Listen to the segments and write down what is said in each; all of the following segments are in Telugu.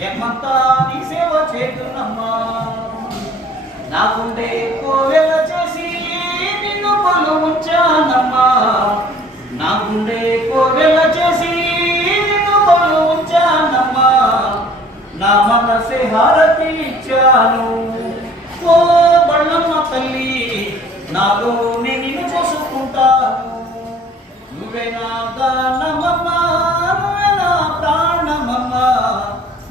జన్మంతా నీ సేవ చేతున్నమ్మా. నాకుండే కోవెల చేసి నిన్ను కొలు ఉంచానమ్మా. నాకుండే కోవెల చేసి నిన్ను కొలు ఉంచానమ్మా. నా మనసే హారతి ఇచ్చాను. ఓ బళ్ళమ్మ తల్లి, నాలో నిన్ను చూసుకుంటాను. నువ్వే నా దానమమ్మా, నువ్వే నా ప్రాణమమ్మా.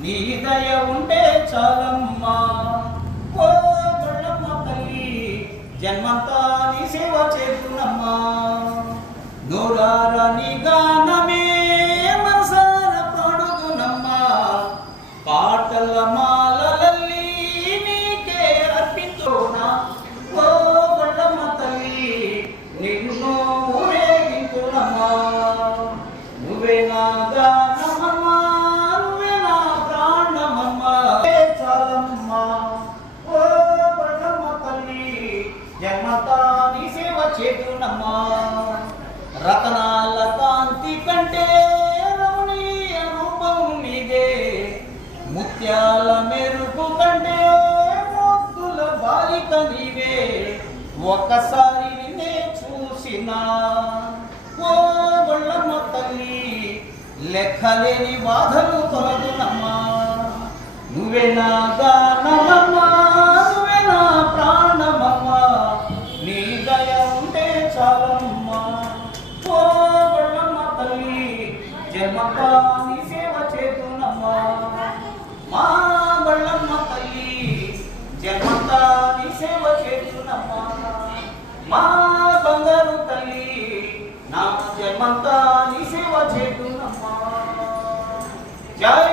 నీ దయ ఉంటే చాలమ్మా. ఓ బళ్ళమ్మ తల్లి, జన్మంతా నీ సేవ చేస్తున్నమ్మా. నోరారా నీ గానమే మనసార పాడుదునమ్మా. పాటల మాలలల్లి నీకే అర్పించునా. ఓ బళ్ళమ్మ తల్లి, నిన్ను ఊరేగించునమ్మా. నువ్వే నా గానమమ్మా, నువ్వే నా ప్రాణమమ్మా. చాలమ్మా. ఓ బళ్ళమ్మ తల్లి, జన్మతా నీ సేవ చేతునమ్మా. రతనాల కాంతి కంటే రమణీయ రూపం నీదే. ముత్యాల మెరుపు కంటే ముద్దుల బాలిక నీవే. ఒక్కసారి నిన్నే చూసినా ఓ బళ్ళమ్మ తల్లి, లెక్కలేని బాధలు తొలగునమ్మా. నువ్వే నా గానమమ్మా, నువ్వే నా ప్రాణమమ్మా. నీ దయ ఉంటే చాలమ్మా. ఓ బళ్ళమ్మ తల్లి, జన్మంతా నీ సేవ చేతున్నమ్మా. మా బళ్ళమ్మ తల్లి, జన్మంతా నీ సేవ చేతున్నమ్మా. మా బంగారు తల్లి, నా జన్మంతా నీ సేవ చేతున్నమ్మా. జై